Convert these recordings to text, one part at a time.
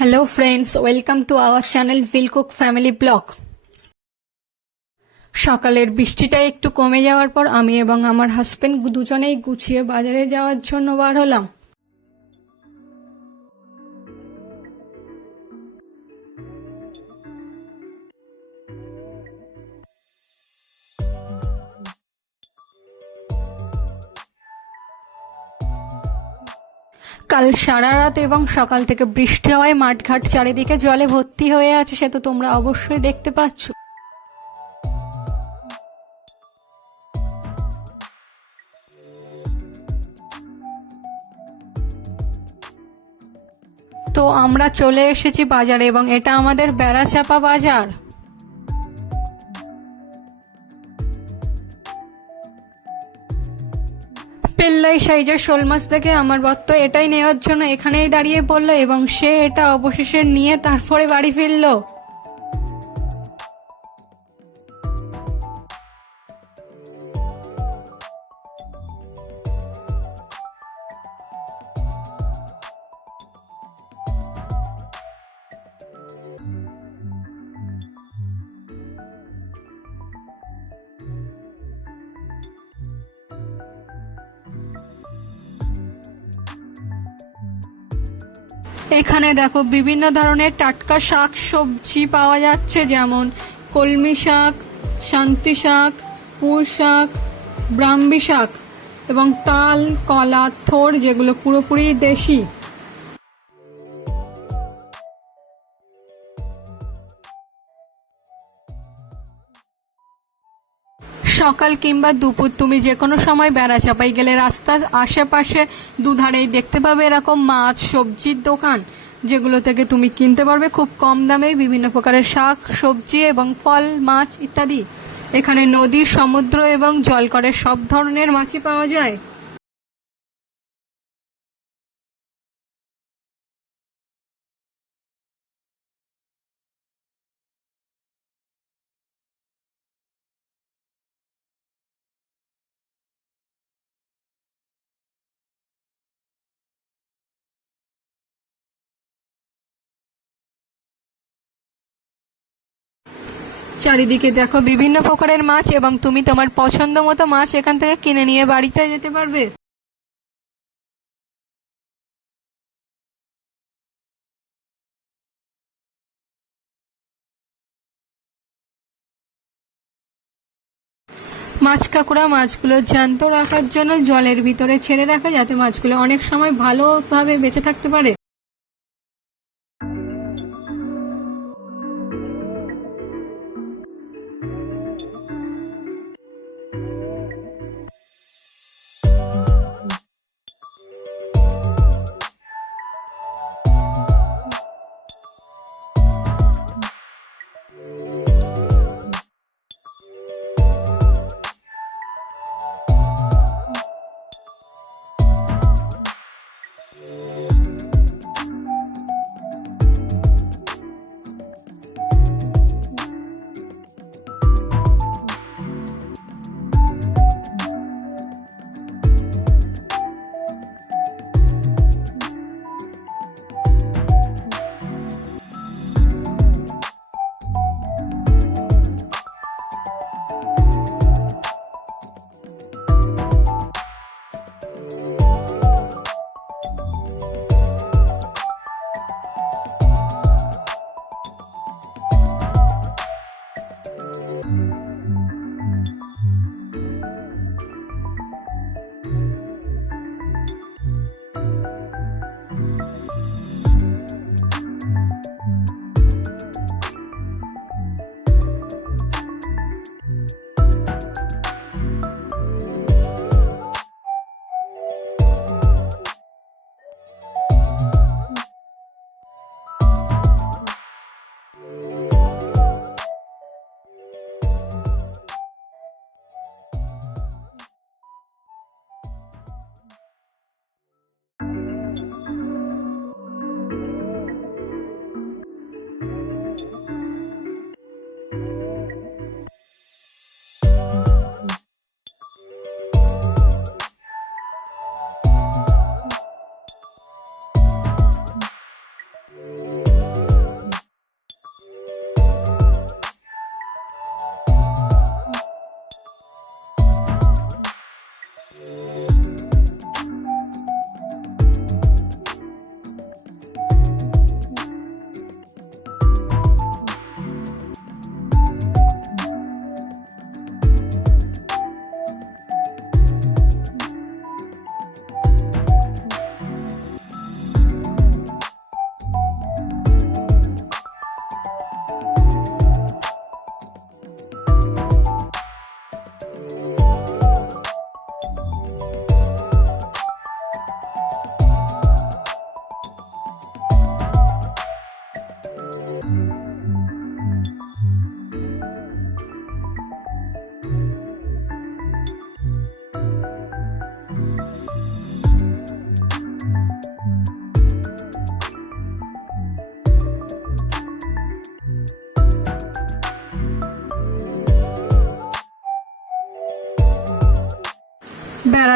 Hello friends welcome to our channel Vill Cook family blog সকালের বৃষ্টিটা একটু কমে যাওয়ার পর আমি এবং আমার হাজব্যান্ড দুজনেই গুছিয়ে বাজারে যাওয়ার জন্য বার হলাম। কাল সারা রাত এবং সকাল থেকে বৃষ্টি হওয়ায় মাঠঘাট চারিদিকে জলে ভর্তি হয়ে আছে, সে তো তোমরা অবশ্যই দেখতে পাচ্ছ। তো আমরা চলে এসেছি বাজারে এবং এটা আমাদের বেড়াচাপা বাজার। পেল্লাই সাইজের শোল মাছ থেকে আমার বত্ত এটাই নেওয়ার জন্য এখানেই দাঁড়িয়ে পড়ল এবং সে এটা অবশেষে নিয়ে তারপরে বাড়ি ফিরলো। এখানে দেখো বিভিন্ন ধরনের টাটকা শাক, সবজি পাওয়া যাচ্ছে, যেমন কলমি শাক, শান্তি শাক, পুঁই শাক, ব্রাহ্মী শাক এবং তাল, কলা, থোর, যেগুলো পুরোপুরি দেশি। সকাল কিংবা দুপুর তুমি যে কোনো সময় বেড়া চাপাই গেলে রাস্তার আশেপাশে দুধারেই দেখতে পাবে এরকম মাছ, সবজির দোকান, যেগুলো থেকে তুমি কিনতে পারবে খুব কম দামে বিভিন্ন প্রকারের শাক, সবজি এবং ফল, মাছ ইত্যাদি। এখানে নদী, সমুদ্র এবং জলকরের সব ধরনের মাছই পাওয়া যায়। চারিদিকে দেখো বিভিন্ন প্রকারের মাছ এবং তুমি তোমার পছন্দ মতো মাছ এখান থেকে কিনে নিয়ে বাড়িতে যেতে পারবে। মাছ কাঁকড়া মাছগুলো জ্যান্ত রাখার জন্য জলের ভিতরে ছেড়ে রাখা যাতে মাছগুলো অনেক সময় ভালোভাবে বেঁচে থাকতে পারে।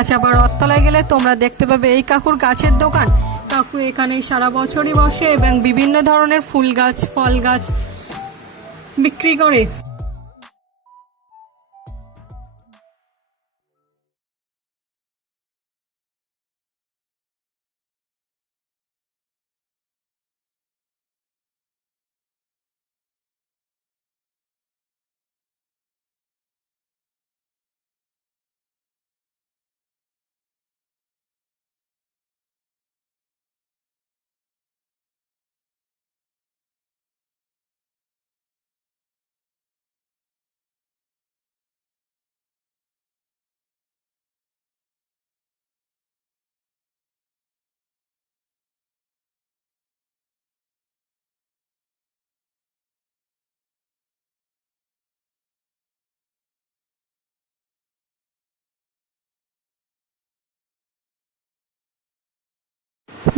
চাপা রথতলায় গেলে তোমরা দেখতে পাবে এই কাকুর গাছের দোকান। কাকু এখানে সারা বছরই বসে এবং বিভিন্ন ধরনের ফুল গাছ, ফল গাছ বিক্রি করে।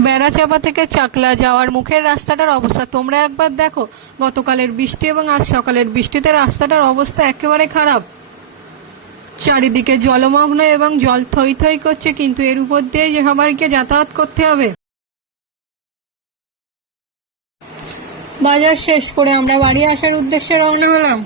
বেড়াচাপা থেকে চাকলা যাওয়ার মুখের রাস্তাটার অবস্থা। তোমরা একবার দেখো, গতকালের বৃষ্টি এবং আজ সকালের বৃষ্টিতে রাস্তাটার অবস্থা একেবারে খারাপ। চারিদিকে জলমগ্ন এবং জল থই থই করছে, কিন্তু এর উপর দিয়ে সবাইকে যাতায়াত করতে হবে। বাজার শেষ করে আমরা বাড়ি আসার উদ্দেশ্যে রওনা হলাম।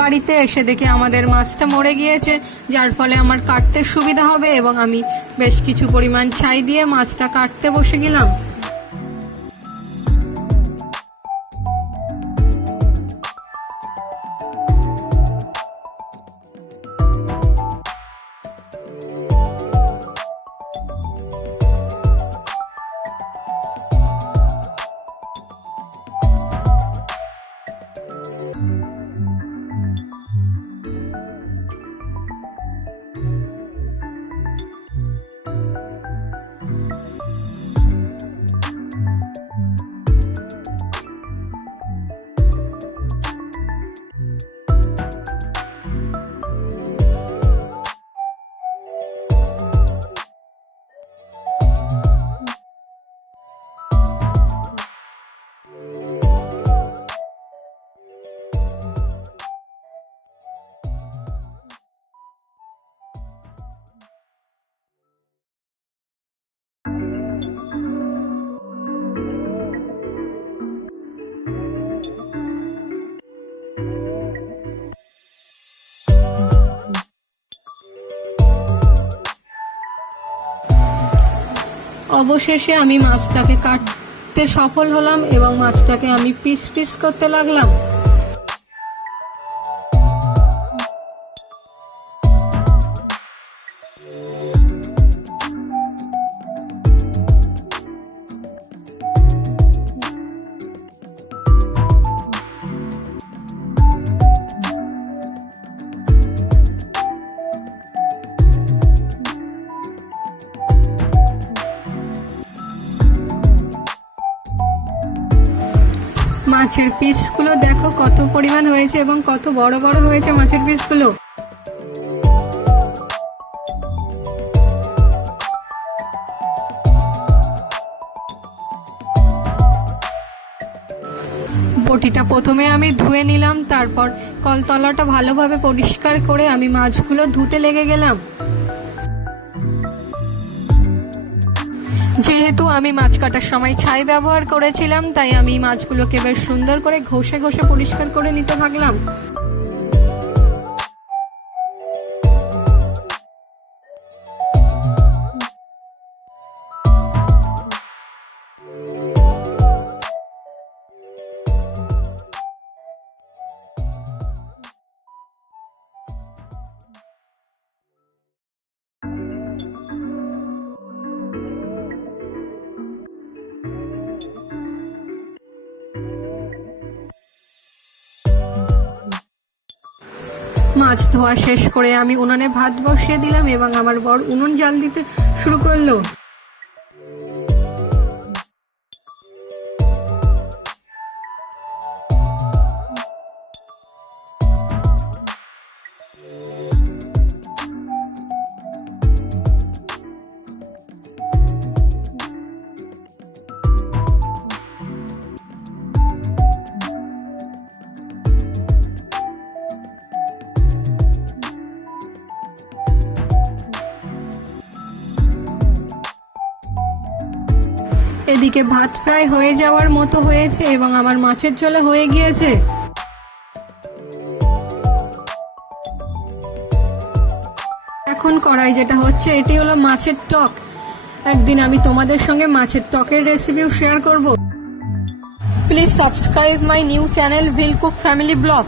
বাড়িতে এসে দেখি আমাদের মাছটা মরে গিয়েছে, যার ফলে আমার কাটতে সুবিধা হবে এবং আমি বেশ কিছু পরিমাণ ছাই দিয়ে মাছটা কাটতে বসে গেলাম। অবশেষে আমি মাছটাকে কাটতে সফল হলাম এবং মাছটাকে আমি পিস পিস করতে লাগলাম। মাছের পিসগুলো দেখো, কত পরিমাণ হয়েছে এবং কত বড় বড় হয়েছে মাছের পিসগুলো। বটিটা প্রথমে আমি ধুয়ে নিলাম, তারপর কলতলাটা ভালোভাবে পরিষ্কার করে আমি মাছগুলো ধুতে লেগে গেলাম। যেহেতু আমি মাছ কাটার সময় ছাই ব্যবহার করেছিলাম, তাই আমি মাছগুলোকে বেশ সুন্দর করে ঘষে ঘষে পরিষ্কার করে নিতে থাকলাম মাছ ধোয়া শেষ করে আমি উনানে ভাত বসিয়ে দিলাম এবং আমার বর উনুন জাল দিতে শুরু করল। এদিকে ভাত প্রায় হয়ে যাওয়ার মতো হয়েছে এবং আমার মাছের ঝোলে হয়ে গিয়েছে। এখন কড়াই যেটা হচ্ছে, এটি হলো মাছের টক। একদিন আমি তোমাদের সঙ্গে মাছের টকের রেসিপিও শেয়ার করব। Please subscribe my new channel Vill Cook family blog